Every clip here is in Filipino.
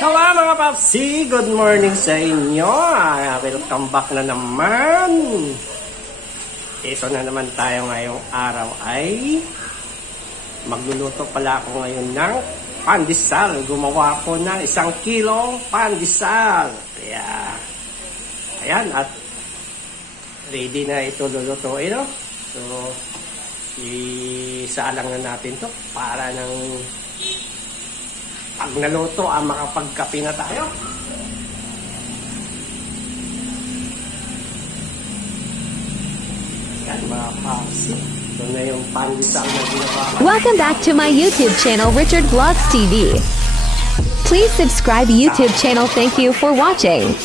Hello mga papsi! Good morning sa inyo! Welcome back na naman! Ito na naman tayo ngayong araw ay magluluto pala ako ngayon ng pandesal. Gumawa ko ng 1 kilong pandesal. Kaya, ayan, at ready na ito lulutuin. No? So, isaalang na natin to para ng pag naluto, makapagkape na tayo. Yan mga papsi. Ito na yung pandesal na ginawa. Welcome back to my YouTube channel, Richard Vlogs TV. Please subscribe YouTube channel. Thank you for watching.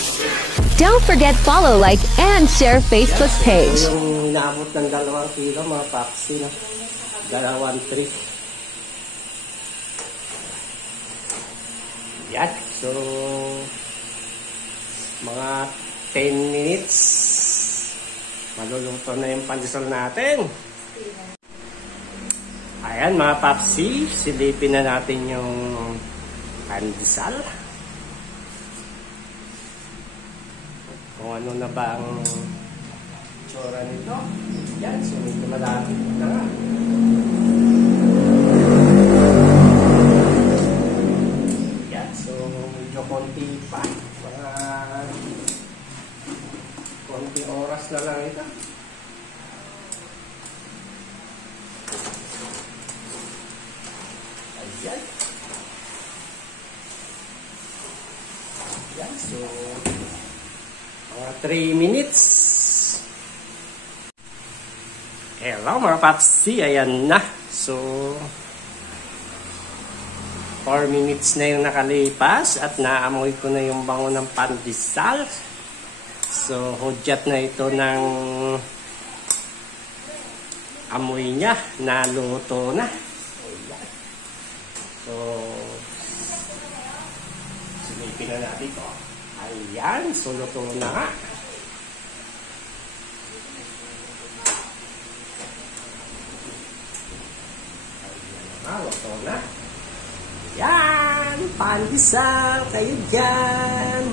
Don't forget follow, like, and share Facebook page. Ito yung inaabot ng 2 kilo mga papsi. 2-3. Yan. So, mga 10 minutes. Maluluto na yung pandesal natin. Ayan mga papsi. Silipin na natin yung pandesal. Kung ano na ba ang tsura nito. Yan. So, medyo malapit na nga. Konti pa. Mga konti oras na lang ito. Ayan. Ayan. So, mga 3 minutes. Hello mga papsi. Ayan na. So, 4 minutes na yung nakalipas at naamoy ko na yung bango ng pandesal. So, hudyat na ito ng amoy niya. Naluto na. Ayan. So, silipin na natin ito. Ayan. So, luto na nga. Ayan na. Luto na. Yan! Pandesal! Kayo dyan!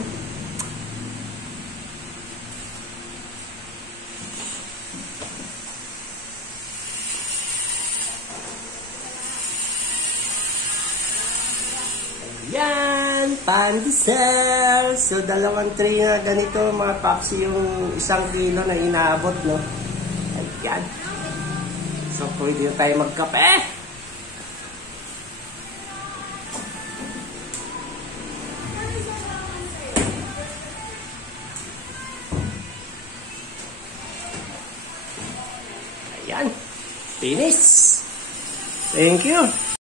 Yan! Pandesal! So, 2 tray na ganito mga papsi yung 1 kilo na inaabot, no? Ayan! So, pwede na tayo magkape! Ayan. Finish. Thank you.